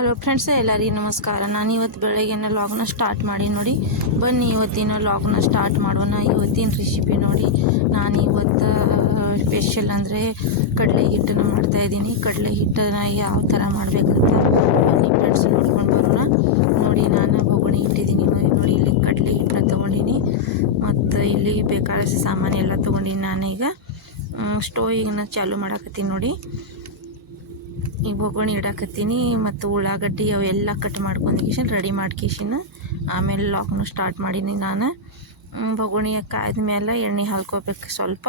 Hello friends ಎಲ್ಲರಿಗೂ ನಮಸ್ಕಾರ. ನಾನು ಇವತ್ತು ಬೆಳಗ್ಗೆನ ಲಾಗ್ನ ಸ್ಟಾರ್ಟ್ ಮಾಡಿ ನೋಡಿ. ಬನ್ನಿ ಇವತ್ತಿನ ಲಾಗ್ನ ಸ್ಟಾರ್ಟ್ ಮಾಡೋಣ. ಇವತ್ತಿನ ರೆಸಿಪಿ ನೋಡಿ. ನಾನು ಇವತ್ತು ಸ್ಪೆಷಲ್ ಅಂದರೆ ಕಡಲೆ ಹಿಟ್ಟನ್ನು ಮಾಡ್ತಾಯಿದ್ದೀನಿ ಕಡಲೆ ಹಿಟ್ಟನ್ನ ಯಾವ ಥರ ಮಾಡಬೇಕಂತ ಬನ್ನಿ ಫ್ರೆಂಡ್ಸ್ ನೋಡ್ಕೊಂಡು ಬರೋಣ. ನೋಡಿ, ನಾನು ಬೊಗಣಿ ಇಟ್ಟಿದ್ದೀನಿ ನೋಡಿ. ಇಲ್ಲಿ ಕಡಲೆ ಹಿಟ್ಟನ್ನ ತೊಗೊಂಡಿನಿ. ಮತ್ತು ಇಲ್ಲಿ ಸಾಮಾನು ಎಲ್ಲ ತೊಗೊಂಡಿನಿ ನಾನೀಗ. ಸ್ಟೋವಿನ ಚಾಲೂ ಮಾಡಕತ್ತೀನಿ ನೋಡಿ. ಈಗ ಬೊಗುಣಿ ಇಡಾಕತ್ತೀನಿ ಮತ್ತು ಉಳ್ಳಾಗಡ್ಡಿ ಅವೆಲ್ಲ ಕಟ್ ಮಾಡ್ಕೊಂಡು ರೆಡಿ ಮಾಡ್ಕೇಶಿನ ಆಮೇಲೆ ಲಾಕ್ನು ಸ್ಟಾರ್ಟ್ ಮಾಡೀನಿ ನಾನು. ಬೊಗುಣಿ ಕಾಯ್ದ ಮೇಲೆ ಎಣ್ಣೆ ಹಾಲ್ಕೋಬೇಕು ಸ್ವಲ್ಪ.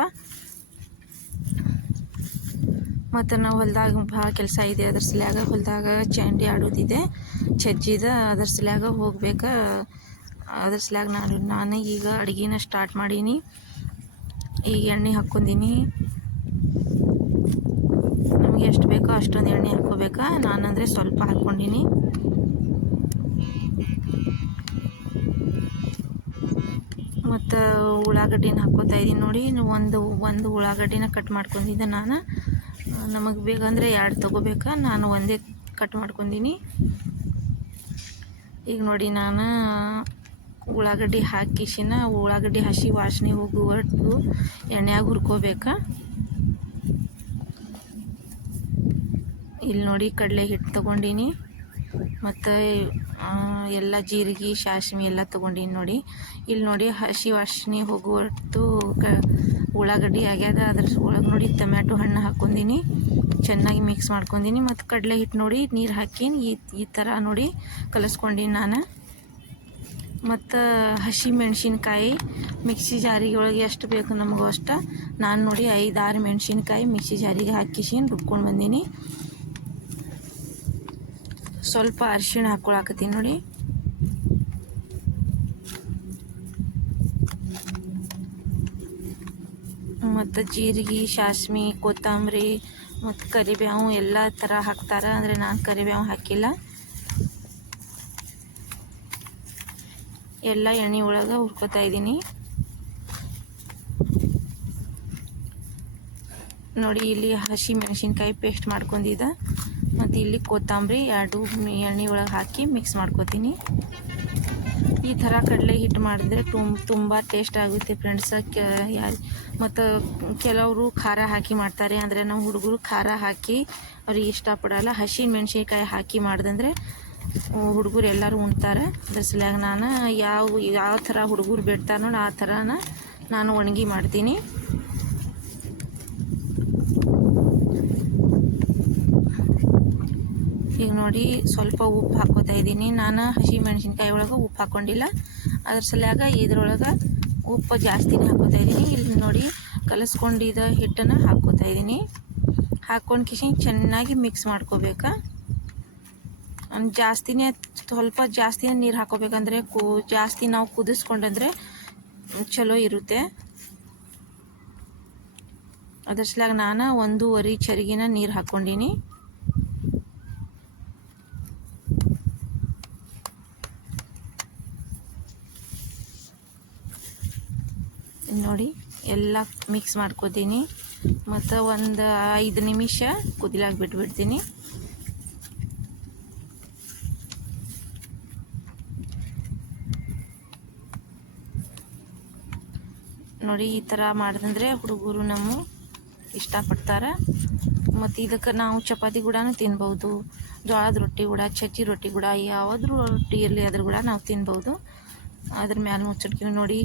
ಮತ್ತು ನಾವು ಹೊಲ್ದಾಗ ಭಾಳ ಕೆಲಸ ಇದೆ, ಅದ್ರ ಸಲ್ಯಾಗ ಹೊಲ್ದಾಗ ಚಂಡಿ ಆಡೋದಿದೆ. ಚಜ್ಜಿದ ಅದ್ರ ಸಲ್ಯಾಗ ಹೋಗ್ಬೇಕು. ಅದ್ರ ಸಲ್ಯಾಗ ನಾನು ನಾನು ಈಗ ಅಡುಗೆನ ಸ್ಟಾರ್ಟ್ ಮಾಡೀನಿ. ಈಗ ಎಣ್ಣೆ ಹಾಕ್ಕೊಂಡೀನಿ. ನಮಗೆ ಎಷ್ಟು ಬೇಕೋ ಅಷ್ಟೊಂದು ಎಣ್ಣೆ ಹಾಕ್ಕೋಬೇಕಾ? ನಾನಂದರೆ ಸ್ವಲ್ಪ ಹಾಕ್ಕೊಂಡಿನಿ. ಮತ್ತು ಉಳ್ಳಾಗಡ್ಡಿನ ಹಾಕೋತಾ ಇದ್ದೀನಿ ನೋಡಿ. ಒಂದು ಒಂದು ಉಳ್ಳಾಗಡ್ಡಿನ ಕಟ್ ಮಾಡ್ಕೊಂಡಿದ್ದೆ ನಾನು. ನಮಗೆ ಬೇಕಂದರೆ ಎರಡು ತೊಗೋಬೇಕಾ? ನಾನು ಒಂದೇ ಕಟ್ ಮಾಡ್ಕೊಂಡಿನಿ. ಈಗ ನೋಡಿ ನಾನು ಉಳ್ಳಾಗಡ್ಡಿ ಹಾಕಿಸಿನ ಉಳ್ಳಾಗಡ್ಡಿ ಹಸಿ ವಾಸನೆ ಹೋಗುವಟ್ಟು ಎಣ್ಣೆಯಾಗ ಹುರ್ಕೋಬೇಕಾ? ಇಲ್ಲಿ ನೋಡಿ ಕಡಲೆ ಹಿಟ್ಟು ತೊಗೊಂಡೀನಿ. ಮತ್ತು ಎಲ್ಲ ಜೀರಿಗೆ ಸಾಸ್ವೆ ಎಲ್ಲ ತೊಗೊಂಡೀನಿ ನೋಡಿ. ಇಲ್ಲಿ ನೋಡಿ ಹಸಿ ವಾಸನೆ ಹೋಗುವಷ್ಟು ಕ, ಉಳ್ಳಾಗಡ್ಡಿ ಆಗ್ಯದ ಅದ್ರ ಒಳಗೆ ನೋಡಿ ಟೊಮ್ಯಾಟೊ ಹಣ್ಣು ಹಾಕ್ಕೊಂಡೀನಿ ಚೆನ್ನಾಗಿ ಮಿಕ್ಸ್ ಮಾಡ್ಕೊಂಡೀನಿ. ಮತ್ತು ಕಡಲೆ ಹಿಟ್ಟು ನೋಡಿ ನೀರು ಹಾಕೀನಿ. ಈ ಈ ಥರ ನೋಡಿ ಕಲಿಸ್ಕೊಂಡೀನಿ ನಾನು. ಮತ್ತು ಹಸಿ ಮೆಣಸಿನ್ಕಾಯಿ ಮಿಕ್ಸಿ ಜಾರಿಗೆ ಒಳಗೆ ಎಷ್ಟು ಬೇಕು ನಮಗೂ ಅಷ್ಟು. ನಾನು ನೋಡಿ ಐದಾರು ಮೆಣಸಿನ್ಕಾಯಿ ಮಿಕ್ಸಿ ಜಾರಿಗೆ ಹಾಕಿಸಿ ರುಬ್ಕೊಂಡು ಬಂದೀನಿ. ಸ್ವಲ್ಪ ಅರಿಶಿಣ ಹಾಕ್ಕೊಳಕತ್ತೀನಿ ನೋಡಿ. ಮತ್ತು ಜೀರಿಗೆ ಸಾಸ್ಮಿ ಕೊತ್ತಂಬರಿ, ಮತ್ತು ಕರಿಬೇವು ಎಲ್ಲ ಥರ ಹಾಕ್ತಾರೆ. ಅಂದರೆ ನಾನು ಕರಿಬೇವು ಹಾಕಿಲ್ಲ. ಎಲ್ಲ ಎಣ್ಣೆ ಒಳಗೆ ಹುರ್ಕೋತಾ ಇದ್ದೀನಿ. ನೋಡಿ, ಇಲ್ಲಿ ಹಸಿ ಮೆಣಸಿನ್ಕಾಯಿ ಪೇಸ್ಟ್ ಮಾಡ್ಕೊಂಡಿದ್ದೆ. ಮತ್ತು ಇಲ್ಲಿ ಕೊತ್ತಂಬರಿ, ಎರಡು ಎಣ್ಣೆ ಒಳಗೆ ಹಾಕಿ ಮಿಕ್ಸ್ ಮಾಡ್ಕೊತೀನಿ. ಈ ಥರ ಕಡಲೆ ಹಿಟ್ಟು ಮಾಡಿದ್ರೆ ತುಂಬ ತುಂಬ ಟೇಸ್ಟ್ ಆಗುತ್ತೆ ಫ್ರೆಂಡ್ಸ್ ಯಾರು ಮತ್ತು ಕೆಲವರು ಖಾರ ಹಾಕಿ ಮಾಡ್ತಾರೆ. ಅಂದರೆ ನಮ್ಮ ಹುಡುಗರು ಖಾರ ಹಾಕಿ ಅವ್ರಿಗೆ ಇಷ್ಟಪಡಲ್ಲ. ಹಸಿ ಮೆಣಸಿನ್ಕಾಯಿ ಹಾಕಿ ಮಾಡ್ದಂದ್ರೆ ಹುಡುಗರು ಎಲ್ಲರೂ ಉಣ್ತಾರೆ. ಅದ್ರ ನಾನು ಯಾವ ಯಾವ ಥರ ಹುಡುಗರು ಬಿಡ್ತಾರೆ ಆ ಥರನ ನಾನು ಒಣಗಿ ಮಾಡ್ತೀನಿ. ಈಗ ನೋಡಿ ಸ್ವಲ್ಪ ಉಪ್ಪು ಹಾಕೋತಾ ಇದ್ದೀನಿ. ನಾನು ಹಸಿ ಮೆಣಸಿನ್ಕಾಯಿ ಒಳಗೆ ಉಪ್ಪು ಹಾಕ್ಕೊಂಡಿಲ್ಲ ಅದ್ರ ಸಲುವಾಗ ಇದ್ರೊಳಗೆ ಉಪ್ಪು ಜಾಸ್ತಿನೇ ಹಾಕೋತಾ ಇದ್ದೀನಿ. ಇಲ್ಲಿ ನೋಡಿ ಕಲಸ್ಕೊಂಡಿದ್ದ ಹಿಟ್ಟನ್ನು ಹಾಕೋತಾ ಇದ್ದೀನಿ. ಹಾಕ್ಕೊಂಡು ಕಿಶಿ ಚೆನ್ನಾಗಿ ಮಿಕ್ಸ್ ಮಾಡ್ಕೋಬೇಕಾ. ಜಾಸ್ತಿನೇ, ಸ್ವಲ್ಪ ಜಾಸ್ತಿನೇ ನೀರು ಹಾಕೋಬೇಕಂದ್ರೆ ಕೂ, ಜಾಸ್ತಿ ನಾವು ಕುದಿಸ್ಕೊಂಡಂದ್ರೆ ಚಲೋ ಇರುತ್ತೆ. ಅದ್ರ ಸಲಾಗ ನಾನು ಒಂದೂವರೆ ಚರಿಗಿನ ನೀರು ಹಾಕ್ಕೊಂಡೀನಿ ನೋಡಿ, ಎಲ್ಲ ಮಿಕ್ಸ್ ಮಾಡ್ಕೋತೀನಿ. ಮತ್ತು ಒಂದು ಐದು ನಿಮಿಷ ಕುದಿಲಾಗಿ ಬಿಟ್ಬಿಡ್ತೀನಿ. ನೋಡಿ, ಈ ಥರ ಮಾಡಿದ್ರೆ ಹುಡುಗರು ನಮ್ಮ ಇಷ್ಟಪಡ್ತಾರೆ. ಮತ್ತು ಇದಕ್ಕೆ ನಾವು ಚಪಾತಿ ಕೂಡ ತಿನ್ಬೋದು. ಜೋಳದ ರೊಟ್ಟಿ ಕೂಡ ಚಚ್ಚಿ ರೊಟ್ಟಿ ಕೂಡ ಯಾವುದ್ರ ರೊಟ್ಟಿ ಇರಲಿ ಅದ್ರ ಕೂಡ ನಾವು ತಿನ್ಬೋದು. ಅದ್ರ ಮ್ಯಾಲೆ ಮುಚ್ಚಿಡ್ತೀವಿ ನೋಡಿ.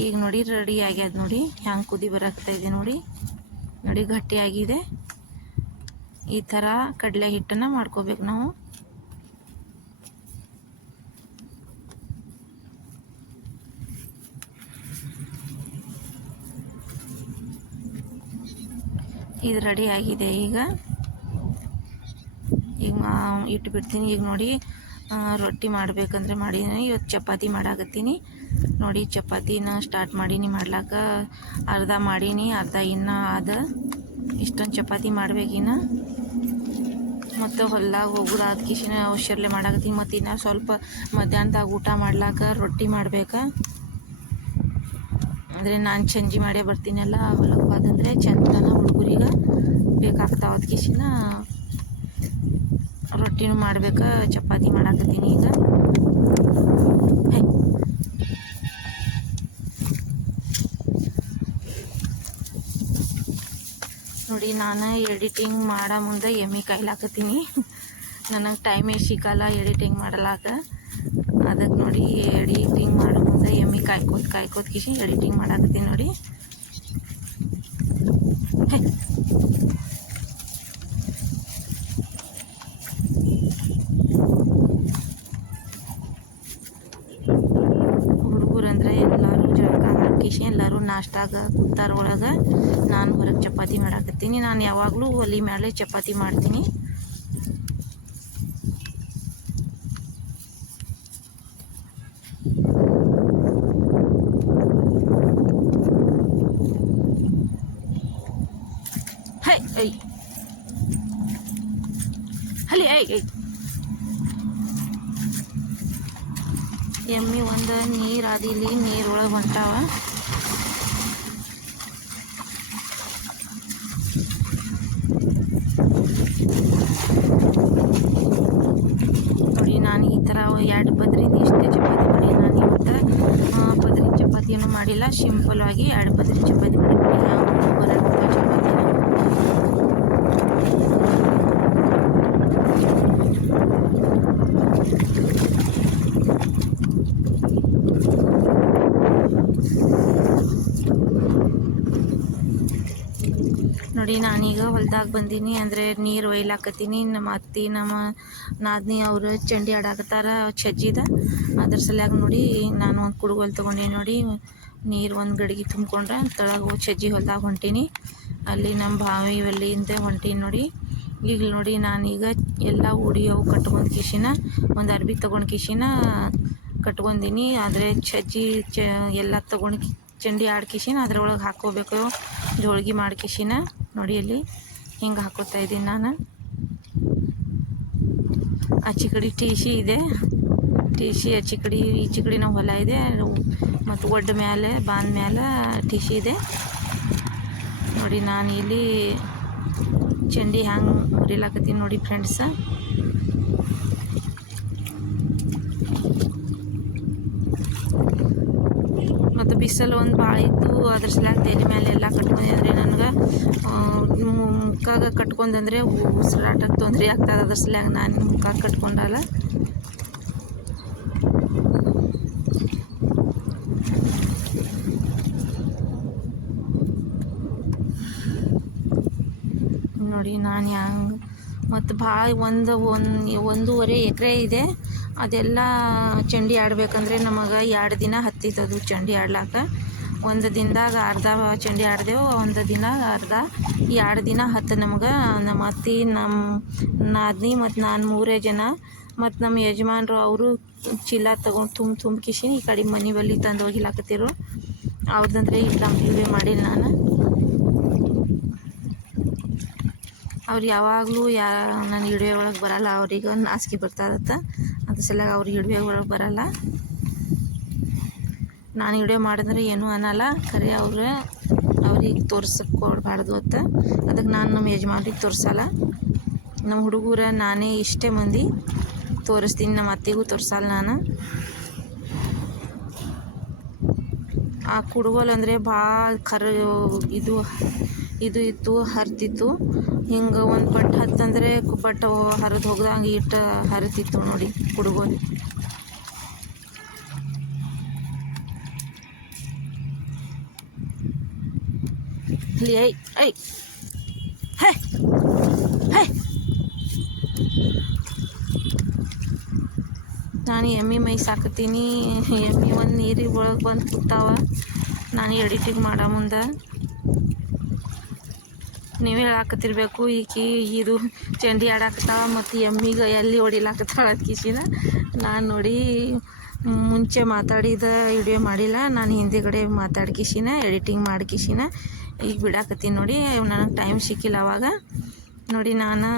ಈಗ ನೋಡಿ ರೆಡಿ ಆಗ್ಯದ ನೋಡಿ. ಹ್ಯಾಂಗೆ ಕುದಿ ಇದೆ ನೋಡಿ. ನೋಡಿ ಗಟ್ಟಿಯಾಗಿದೆ ಈ ಥರ ಕಡಲೆ ಹಿಟ್ಟನ್ನು ಮಾಡ್ಕೋಬೇಕು ನಾವು. ಇದು ರೆಡಿ ಆಗಿದೆ ಈಗ. ಈಗ ಮಾ- ಇಟ್ಬಿಡ್ತೀನಿ. ಈಗ ನೋಡಿ ರೊಟ್ಟಿ ಮಾಡಬೇಕಂದ್ರೆ ಮಾಡೀನಿ ಇವತ್ತು ಚಪಾತಿ ಮಾಡಾಕತ್ತೀನಿ. ನೋಡಿ, ಚಪಾತಿನ ಸ್ಟಾರ್ಟ್ ಮಾಡೀನಿ. ಮಾಡ್ಲಾಕ ಅರ್ಧ ಮಾಡೀನಿ, ಅರ್ಧ ಇನ್ನೂ ಅದ. ಇಷ್ಟೊಂದು ಚಪಾತಿ ಮಾಡ್ಬೇಕಿನ್ನ ಮತ್ತು ಹೊಲ್ದಾಗ ಹೋಗೋದು ಆದ ಕಿಶಿನ ಅವಶ್ಯರ್ಲೆ ಮಾಡಾಕತ್ತೀನಿ. ಮತ್ತು ಇನ್ನು ಸ್ವಲ್ಪ ಮಧ್ಯಾಹ್ನದಾಗ ಊಟ ಮಾಡ್ಲಾಕ ರೊಟ್ಟಿ ಮಾಡ್ಬೇಕು. ಅಂದರೆ ನಾನು ಚಂಜಿ ಮಾಡೇ ಬರ್ತೀನಲ್ಲ ಹೊಲಕ್ಕೆ ಹೋದಂದ್ರೆ ಚಂದನ ಹುಡುಗರಿಗೆ ಬೇಕಾಗ್ತಾವ ಅದಕ್ಕಿಶಿನ ರೊಟ್ಟಿನೂ ಮಾಡ್ಬೇಕು, ಚಪಾತಿ ಮಾಡಾಕತ್ತೀನಿ ಈಗ. ನೋಡಿ, ನಾನು ಎಡಿಟಿಂಗ್ ಮಾಡೋ ಮುಂದೆ ಎಮ್ಮೆ ಕಾಯ್ಲಾಕತ್ತೀನಿ. ನನಗೆ ಟೈಮೇ ಸಿಗಲ್ಲ ಎಡಿಟಿಂಗ್ ಮಾಡಲಾಕ. ಅದಕ್ಕೆ ನೋಡಿ ಎಡಿಟಿಂಗ್ ಮಾಡೋ ಮುಂದೆ ಎಮ್ಮೆ ಕಾಯ್ಕೋತ ಕಾಯ್ಕೋತ ಕಿಶಿ ಎಡಿಟಿಂಗ್ ಮಾಡಾಕತ್ತೀನಿ ನೋಡಿ ಹೇ. ಹುಡುಗರಂದ್ರೆ ಎಲ್ಲರೂ ಜಳಕ ಹಾಕಿಸಿ ಎಲ್ಲರೂ ಕುತ್ತಾರ ಒಳಗೆ ನಾನು ಹೊರಗೆ ಚಪಾತಿ ಮಾಡಾಕತ್ತೀನಿ. ನಾನು ಯಾವಾಗಲೂ ಒಲಿ ಮೇಲೆ ಚಪಾತಿ ಮಾಡ್ತೀನಿ. ಐ ಹಲಿ ಐ ಐ ಎಮ್ಮಿ ಒಂದು ನೀರು ಅದಿಲಿ ನೀರೊಳಗೆ ಹೊಂಟಾವ. ನೋಡಿ ನಾನು ಈ ಥರ ಎರಡು ಪದ್ರಿಂದ ಇಷ್ಟೇ ಚಪಾತಿ ಮಾಡಿ ನಾನು ಇವತ್ತು ಆ, ಪದ್ರಿ ಚಪಾತಿಯನ್ನು ಮಾಡಿಲ್ಲ. ಸಿಂಪಲ್ ಆಗಿ ಎರಡು ಪದ್ರಿ ಚಪಾತಿ ಮಾಡಿದ್ದೀನಿ ಯಾವ ಬರುತ್ತೆ ಚಪಾತಿನ ನೋಡಿ ನಾನೀಗ ಹೊಲ್ದಾಗ ಬಂದೀನಿ ಅಂದರೆ ನೀರು ಒಯ್ಲಾಕತ್ತೀನಿ ನಮ್ಮ ಅತ್ತಿ, ನಮ್ಮ ನಾದ್ನಿ ಅವರು ಚಂಡಿ ಆಡಾಕತ್ತಾರ ಛಜ್ಜಿದ. ಅದ್ರ ಸಲ್ಯಾಗ ನೋಡಿ ನಾನು ಒಂದು ಕುಡುಗೋಲ್ ತೊಗೊಂಡೀನಿ ನೋಡಿ, ನೀರು ಒಂದು ಗಡಿಗೆ ತುಂಬ್ಕೊಂಡ್ರೆ ತಳಗ ಛಜ್ಜಿ ಹೊಲ್ದಾಗ ಹೊಂಟೀನಿ. ಅಲ್ಲಿ ನಮ್ಮ ಬಾವಿ ಇವೆಲ್ಲಿಂದ ಹೊಂಟೀನಿ ನೋಡಿ. ಈಗ ನೋಡಿ ನಾನೀಗ ಎಲ್ಲ ಉಡಿ ಅವು ಕಟ್ಕೊಂಡು ಕಿಶಿನ, ಒಂದು ಅರ್ಬಿ ತೊಗೊಂಡು ಕಿಶಿನ ಕಟ್ಕೊಂಡೀನಿ. ಆದರೆ ಛಜ್ಜಿ ಚ ಎಲ್ಲ ತೊಗೊಂಡು ಚಂಡಿ ಆಡ್ಕಿಸಿನ ಅದ್ರೊಳಗೆ ಹಾಕೋಬೇಕು ಜೋಳ್ಗಿ ಮಾಡ್ಕಿಸಿನ ನೋಡಿ ಅಲ್ಲಿ ಹಿಂಗೆ ಹಾಕೋತಾ ಇದ್ದೀನಿ ನಾನು. ಆಚೆ ಕಡೆ ಟೀಶಿ ಇದೆ. ಟೀಶಿ ಆಚೆ ಕಡೆ ಈಚೆ ಕಡೆ ನಾವು ಹೊಲ ಇದೆ. ಮತ್ತು ಒಡ್ಡ ಮೇಲೆ ಬಾಂದ ಮೇಲೆ ಟೀಶಿ ಇದೆ. ನೋಡಿ ನಾನು ಇಲ್ಲಿ ಚಂಡಿ ಹ್ಯಾಂಗೆ ಮುರಿಲಾಕತ್ತೀನಿ ನೋಡಿ ಫ್ರೆಂಡ್ಸ. ಮತ್ತು ಬಿಸಿಲು ಒಂದು ಭಾಳ ಇತ್ತು. ಅದ್ರ ಸಲಾಗ ತಲೆ ಮೇಲೆ ಎಲ್ಲ ಕಟ್ಕೊಂಡಿದ್ರೆ ನನಗೆ ಮುಖಾಗ ಕಟ್ಕೊಂಡಂದ್ರೆ ಉಸಿರಾಟಕ್ಕೆ ತೊಂದರೆ ಆಗ್ತದೆ. ಅದ್ರ ಸಲ ನಾನು ಮುಖ ಕಟ್ಕೊಂಡಲ್ಲ. ನೋಡಿ, ನಾನು ಹ್ಯಾಂಗೆ ಮತ್ತು ಭಾಳ ಒಂದು ಒಂದು ಒಂದೂವರೆ ಎಕರೆ ಇದೆ. ಅದೆಲ್ಲ ಚಂಡಿ ಆಡಬೇಕಂದ್ರೆ ನಮಗೆ ಎರಡು ದಿನ ಹತ್ತಿತ್ತದು ಚಂಡಿ ಆಡ್ಲಾಕ. ಒಂದು ದಿನದಾಗ ಅರ್ಧ ಚಂಡಿ ಆಡ್ದೆವು, ಒಂದು ದಿನ ಅರ್ಧ ಎರಡು ದಿನ ಹತ್ತು ನಮ್ಗೆ ನಮ್ಮ ಅತ್ತಿ ನಮ್ಮ ನಾದಿನಿ ಮತ್ತು ನಾನು ಮೂರೇ ಜನ ಮತ್ತು ನಮ್ಮ ಯಜಮಾನರು ಅವರು ಚೀಲ ತೊಗೊಂಡು ತುಂಬ ತುಂಬ ಕಿಶಿನಿ ಈ ಕಡೆ ಮನೆ ಬಲ್ಲಿ ತಂದು ಹೋಗಿಲಾಕತ್ತಿರು ಅವ್ರದ್ದಂದ್ರೆ ಇಲ್ಲ ಇಲ್ಲೇ ಮಾಡಿಲ್ಲ ನಾನು. ಅವ್ರು ಯಾವಾಗಲೂ ಯಾ, ನನ್ನ ಹಿಡುವೆ ಒಳಗೆ ಬರಲ್ಲ, ಅವ್ರಿಗೆ ಒಂದು ನಾಚಿಕೆ ಇರುತ್ತೆ. ಅದ್ರ ಸಲುವಾಗಿ ಅವ್ರಿಗೆ ಹಿಡುವೆ ಒಳಗೆ ಬರಲ್ಲ. ನಾನು ಹಿಡುವೆ ಮಾಡಿದ್ರೆ ಏನೂ ಅನ್ನಲ್ಲ. ಖರೆ ಅವ್ರೆ ಅವ್ರಿಗೆ ತೋರ್ಸಕ್ಕೆ ಕೊಡಬಾರ್ದು ಅಂತ. ಅದಕ್ಕೆ ನಾನು ನಮ್ಮ ಯಜಮಾನ್ರಿಗೆ ತೋರಿಸಲ್ಲ. ನಮ್ಮ ಹುಡುಗರ ನಾನೇ ಇಷ್ಟೇ ಮಂದಿ. ತೋರಿಸ್ತೀನಿ ನಮ್ಮ ಅತ್ತೆಗೂ ತೋರಿಸಲ್ಲ ನಾನು. ಆ ಕುಡುಗೋಲು ಅಂದರೆ ಭಾಳ ಖರ ಇದು ಇದು ಇತ್ತು, ಹರಿತಿತ್ತು. ಹಿಂಗೆ ಒಂದು ಪಟ್ಟು ಹತ್ತಂದರೆ ಪಟ್ಟು ಹರಿದು ಹೋಗ್ದಂಗೆ ಇಟ್ಟು ಹರಿತಿತ್ತು ನೋಡಿ ಕುಡುಗೋಲಿ. ಇಲ್ಲಿ ಐ ಐ ಹೇ ಹೇ. ನಾನು ಎಮ್ಮಿ ಮೈ ಸಾಕತ್ತೀನಿ. ಎಮ್ಮಿ ಒಂದು ನೀರಿಗೆ ಒಳಗೆ ಬಂದು ಕೂತಾವ. ನಾನು ಎಡಿಟಿಂಗ್ ಮಾಡೋ ಮುಂದೆ. ನೀವೇ ಹೇಳಾಕತ್ತಿರ್ಬೇಕು? ಈಕಿ ಇದು ಚಂಡಿ ಆಡಾಕತ್ತಾಳ ಮತ್ತು ಎಮ್ಮಿಗೆ ಎಲ್ಲಿ ಹೊಡಿಲಾಕತ್ತಾಳ ಕಿಶಿನ ನಾನು ನೋಡಿ ಮುಂಚೆ ಮಾತಾಡಿದ ವಿಡಿಯೋ ಮಾಡಿಲ್ಲ. ನಾನು ಹಿಂದಿಗಡೆ ಮಾತಾಡ್ಕಿಸಿನ ಎಡಿಟಿಂಗ್ ಮಾಡ್ಕಿಸಿನ ಈಗ ಬಿಡಾಕತ್ತೀನಿ ನೋಡಿ, ನನಗೆ ಟೈಮ್ ಸಿಕ್ಕಿಲ್ಲ ಅವಾಗ. ನೋಡಿ ನಾನು